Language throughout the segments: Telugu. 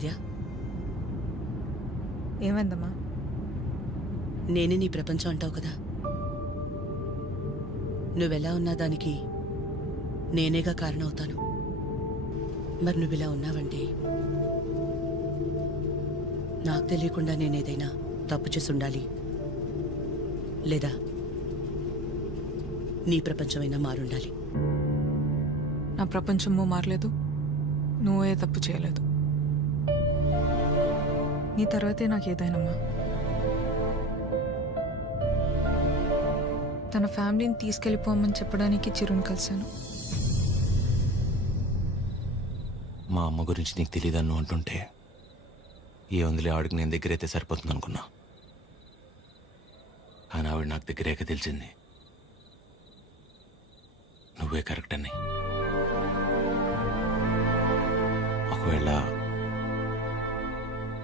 ఆద్య. ఏమైందమ్మా? నేనే నీ ప్రపంచం అంటావు కదా. నువ్వెలా ఉన్నా దానికి నేనేగా కారణమవుతాను. మరి నువ్విలా ఉన్నావంటే? నాకు తెలియకుండా నేనేదైనా తప్పు చేసి ఉండాలి లేదా నీ ప్రపంచమైనా మారుండాలి. నా ప్రపంచము మారలేదు. నువ్వే తప్పు చేయలేదు. నీ తర్వాతే నాకు ఏదైనామా? తన ఫ్యామిలీని తీసుకెళ్ళిపోమని చెప్పడానికి చిరుని కలిశాను. మా అమ్మ గురించి నీకు తెలియదన్ను అంటుంటే ఏ వందలే ఆవిడకి నేను దగ్గరైతే సరిపోతుంది అనుకున్నా కానీ ఆవిడ నాకు దగ్గరేక తెలిసింది నువ్వే కరెక్ట్ అని ఒకవేళ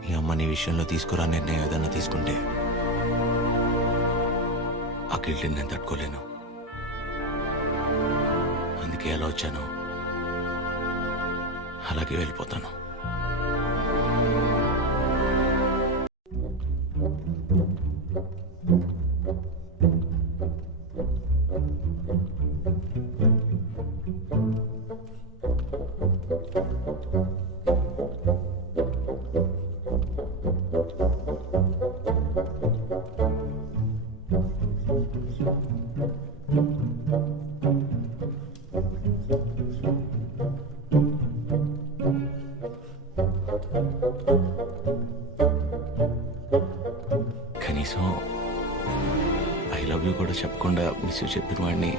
మీ అమ్మని విషయంలో తీసుకురా నిర్ణయం ఏదన్నా తీసుకుంటే. ఆ గిల్ట్ని నేను తట్టుకోలేను. అందుకే ఎలా వచ్చాను. అలాగే వెళ్ళిపోతాను. ఐ కూడా చెప్పకుండా మిస్ చెప్పిన వాడిని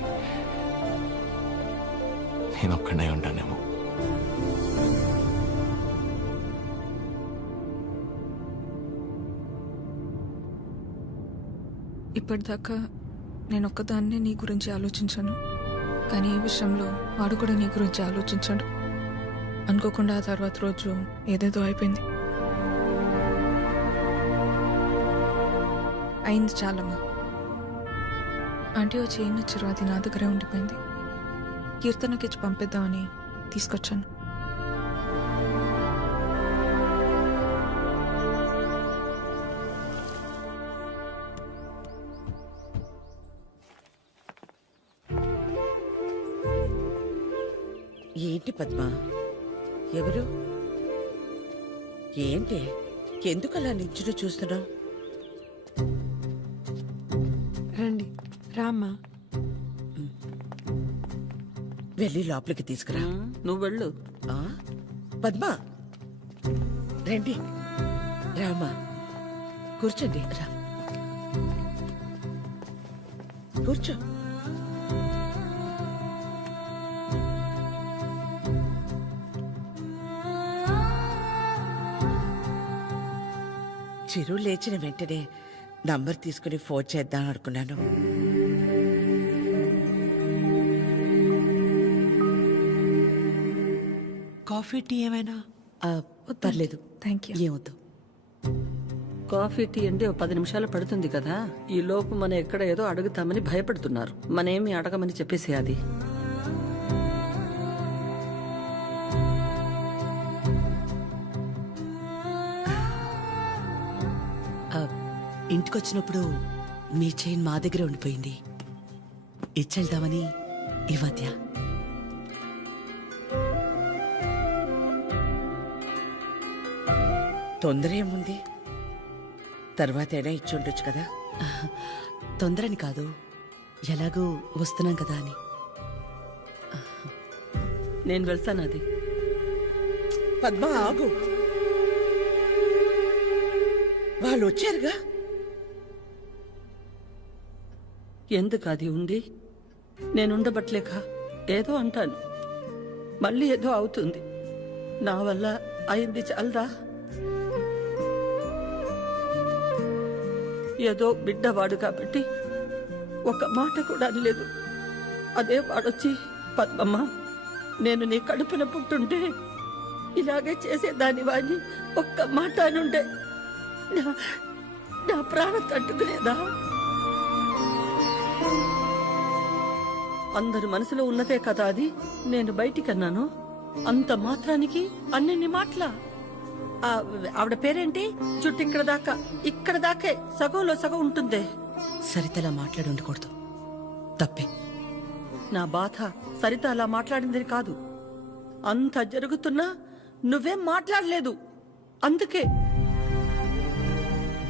నేను ఒక్కడే ఉంటానేమో. ఇప్పటిదాకా నేను ఒక్కదాన్నే నీ గురించి ఆలోచించాను. కానీ ఈ విషయంలో వాడు కూడా నీ గురించి ఆలోచించాడు. అనుకోకుండా ఆ తర్వాత రోజు ఏదేదో అయిపోయింది. అయింది చాలమ్మా. ఆంటీ వచ్చి ఏం నచ్చారు అది నా దగ్గరే ఉండిపోయింది. కీర్తనకి ఇచ్చి పంపిద్దామని తీసుకొచ్చాను. ఏంటి పద్మ? ఎవరు? ఏంటి? ఎందుకు అలా నించుని చూస్తున్నావు? రండి. రామ్మా. వెళ్ళి లోపలికి తీసుకురా. నువ్వు వెళ్ళు. ఆ? పద్మ. రండి. రామా కూర్చోండి. రా. కూర్చో. చిరు లేచిన వెంటనే నంబర్ తీసుకుని ఫోన్ చేద్దాం అనుకున్నాను. కాఫీ టీ ఏమైనా? పర్లేదు. థ్యాంక్ యూ ఏమొద్దు. కాఫీ టీ అంటే ఓ పది నిమిషాలు పడుతుంది కదా. ఈ లోపు మనం ఎక్కడ ఏదో అడుగుతామని భయపడుతున్నారు. మనేమి అడగమని చెప్పేసి అది. ఇంటికొచ్చినప్పుడు మీ చైన్ మా దగ్గరే ఉండిపోయింది. ఇచ్చెళ్దామని ఈ మధ్య. తొందర ఏముంది ఇచ్చి ఉండొచ్చు కదా తొందరని కాదు. ఎలాగూ వస్తున్నాం కదా అని. నేను వెళ్తాను అది. పద్మ ఆగు. వాళ్ళు వచ్చారుగా? ఎందుకు అది ఉంది? నేనుండబట్లేక ఏదో అంటాను. మళ్ళీ ఏదో అవుతుంది. నా వల్ల అయింది చాలదా? ఏదో బిడ్డవాడు కాబట్టి ఒక మాట కూడా అనలేదు. అదే వాడొచ్చి పద్మమ్మ నేను నీ కడుపున పుట్టుంటే ఇలాగే చేసేదాని వాడిని ఒక్క మాట అనుండే. నా- నా ప్రాణం తట్టుకునేదా? అందరి మనసులో ఉన్నదే కదా అది. నేను బయటికన్నాను. అంత మాత్రానికి అన్నిన్ని మాట్లా? ఆవిడ పేరేంటి? జుట్టు ఇక్కడ దాకా ఇక్కడ దాకే సగంలో సగం ఉంటుంది. సరితలా మాట్లాడి ఉండకూడదు. తప్పే. నా బాధ సరిత అలా మాట్లాడింది కాదు. అంత జరుగుతున్నా నువ్వేం మాట్లాడలేదు. అందుకే.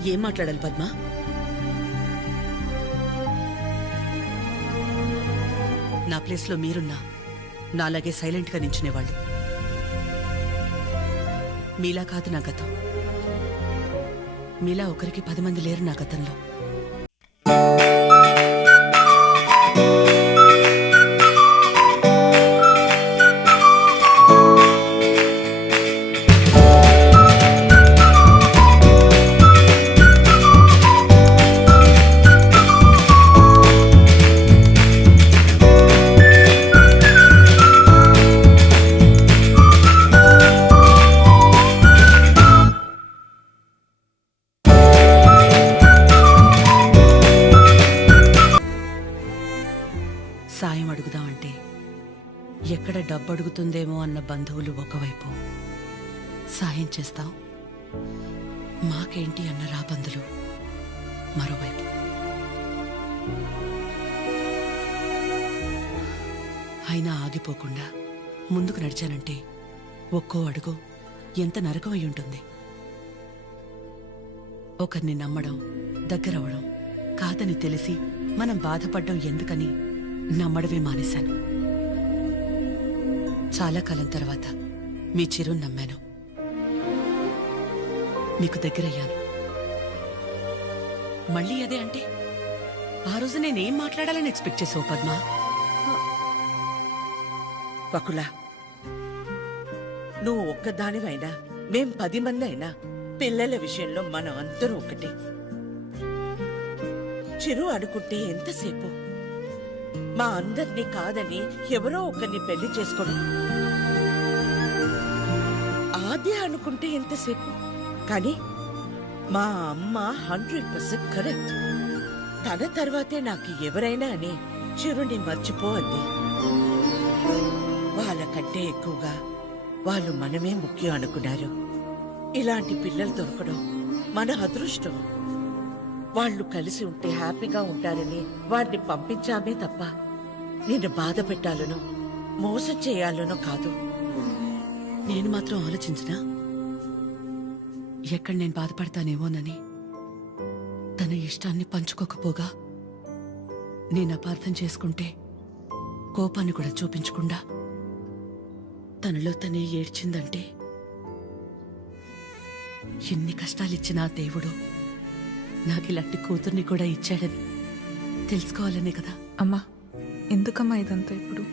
ఏం మాట్లాడాలి పద్మ? నా ప్లేస్లో మీరున్నా. నాలాగే సైలెంట్గా నించునేవాళ్ళు. మీలా కాదు నా గతం. మీలా ఒకరికి పది మంది లేరు నా గతంలో. ఎక్కడ డబ్బడుగుతుందేమో అన్న బంధువులు ఒకవైపు. సాయం చేస్తాం. మాకేంటి అన్న రాబందులు? మరోవైపు. అయినా ఆగిపోకుండా ముందుకు నడిచానంటే ఒక్కో అడుగు ఎంత నరకమై ఉంటుంది. ఒకరిని నమ్మడం దగ్గరవడం కాదని తెలిసి మనం బాధపడ్డం ఎందుకని నమ్మడమే మానేశాను. చాలా కాలం తర్వాత మీ చిరు నమ్మాను. మీకు దగ్గరయ్యాను. మళ్ళీ అదే అంటే ఆ రోజు నేనేం మాట్లాడాలని ఎక్స్పెక్ట్ చేసావు పద్మ? వకుల నువ్వు ఒక్కదానివైనా మేం పది మంది అయినా పిల్లల విషయంలో మనం అందరూ ఒకటే. చిరు అనుకుంటే ఎంతసేపు? మా అందరినీ కాదని ఎవరో ఒకరిని పెళ్ళి చేసుకోవడం. ఆద్య అనుకుంటే ఎంతసేపు కానీ మా అమ్మ హండ్రెడ్ పర్సెంట్ కరెక్ట్. తన తర్వాతే నాకు ఎవరైనా అని చిరుని మర్చిపోవద్ది వాళ్ళకంటే ఎక్కువగా వాళ్ళు మనమే ముఖ్యం అనుకున్నారు. ఇలాంటి పిల్లలు దొరకడం మన అదృష్టం. వాళ్ళు కలిసి ఉంటే హ్యాపీగా ఉంటారని వారిని పంపించామే తప్ప నిన్ను బాధ పెట్టాలనో మోసం చేయాలనో కాదు. నేను మాత్రం ఆలోచించినా ఎక్కడ నేను బాధపడతానేమోనని తన ఇష్టాన్ని పంచుకోకపోగా నేను అపార్థం చేసుకుంటే కోపాన్ని కూడా చూపించకుండా తనలో తనే ఏడ్చిందంటే ఎన్ని కష్టాలిచ్చినా దేవుడు నాకు ఇలాంటి కూతుర్ని కూడా ఇచ్చాడని తెలుసుకోవాలనే కదా. అమ్మా ఎందుకమ్మా ఇదంతా ఇప్పుడు?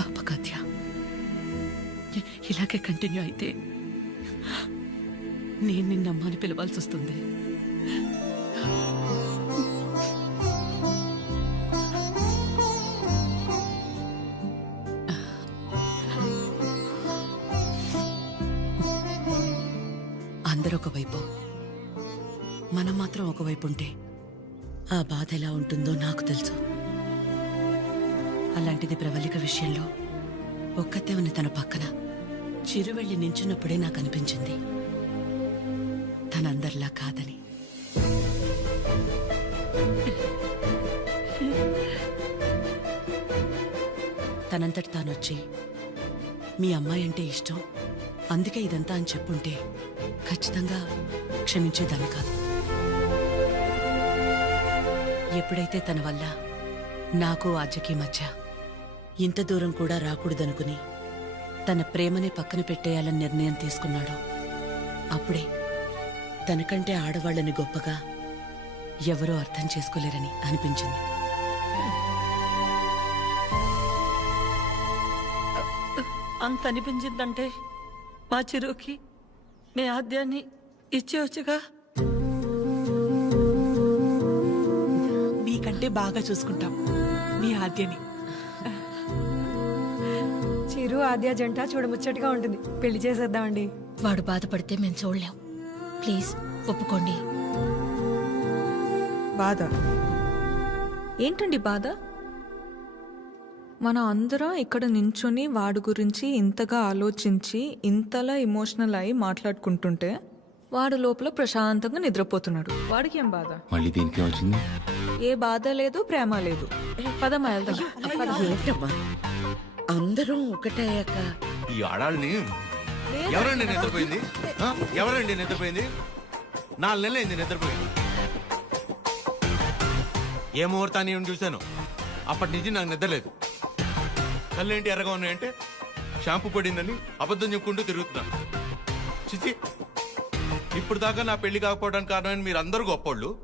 ఆపకాత్య ఇలాగే కంటిన్యూ అయితే నేను నిన్నమ్మని పిలవాల్సి వస్తుంది. అందరూ ఒకవైపు మనం మాత్రం ఒకవైపు ఉంటే ఆ బాధ ఎలా ఉంటుందో నాకు తెలుసు. అలాంటిది ప్రవళిక విషయంలో ఒక్కతే ఉన్న తన పక్కన. చిరు వెళ్ళి నించున్నప్పుడే నాకు అనిపించింది. తనందరిలా కాదని. తనంతటి తానొచ్చి మీ అమ్మాయి అంటే ఇష్టం. అందుకే ఇదంతా అని చెప్పుంటే ఖచ్చితంగా క్షమించేదాన్ని కాదు. ఎప్పుడైతే తన వల్ల నాకు ఆజ్యకి మధ్య ఇంత దూరం కూడా రాకూడదనుకుని తన ప్రేమని పక్కన పెట్టేయాలని నిర్ణయం తీసుకున్నాడో అప్పుడే తనకంటే ఆడవాళ్ళని గొప్పగా ఎవరూ అర్థం చేసుకోలేరని అనిపించింది. అంత అనిపించిందంటే మా చిరుకి మీ ఆద్యాన్ని ఇచ్చేవచ్చుగా మీకంటే బాగా చూసుకుంటాం. మీ ఆద్యని. చిరు ఆద్య జంట చూడముచ్చటగా ఉంటుంది. పెళ్ళి చేసేద్దామండి. వాడు బాధపడితే మేము చూడలేం. ప్లీజ్ ఒప్పుకోండి. బాధ? ఏంటండి బాధ? మన అందరం ఇక్కడ నించుని వాడి గురించి ఇంతగా ఆలోచించి ఇంతలా ఎమోషనల్ అయి మాట్లాడుకుంటుంటే వాడు లోపల ప్రశాంతంగా నిద్రపోతున్నాడు. వాడికి ఏం బాధ? మళ్ళీ దీనికి వచ్చింది ఏ బాధ లేదు ప్రేమ లేదు. పదమ్మా వెళ్దాం. పద. ఏంటమ్మా? అందరం ఒకటయ్యాక. ఈ ఆడాళ్ళని ఎవరండి నిద్రపోయింది? ఆ? ఎవరండి నిద్రపోయింది? నాలుగు నెలలు అయింది నిద్రపోయింది. ఏ ముహూర్తాన్ని నేను చూశాను? అప్పటి నుంచి నాకు నిద్రలేదు కళ్ళేంటి ఎర్రగా ఉన్నాయంటే? షాంపూ పడిందని అబద్ధం చెప్పుకుంటూ తిరుగుతున్నా చిచి ఇప్పుడు దాకా నా పెళ్ళి కాకపోవడానికి కారణమైన మీరు అందరూ గొప్పోళ్ళు.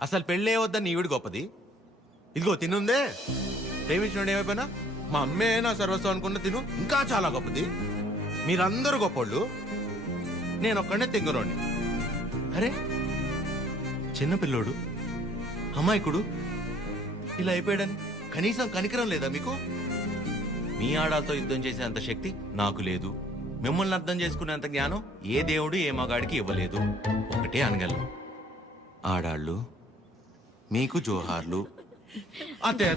అసలు పెళ్ళే వద్దని ఈవిడ గొప్పది. ఇదిగో తినుందే. ప్రేమించినోడు ఏమైపోయినా? మా అమ్మే నా సర్వస్వం అనుకున్న తిను. ఇంకా చాలా గొప్పది. మీరందరూ గొప్పోళ్ళు. నేను ఒక్కడే తెంగరోని అరే చిన్నపిల్లోడు అమాయకుడు. ఇలా అయిపోయాడని కనీసం కనికరం లేదా మీకు? మీ ఆడాలతో యుద్ధం చేసేంత శక్తి నాకు లేదు. మిమ్మల్ని అర్థం చేసుకునేంత జ్ఞానం ఏ దేవుడు ఏ మగాడికి ఇవ్వలేదు. ఒకటే అనగలను. ఆడాళ్ళు మీకు జోహార్లు. అతే,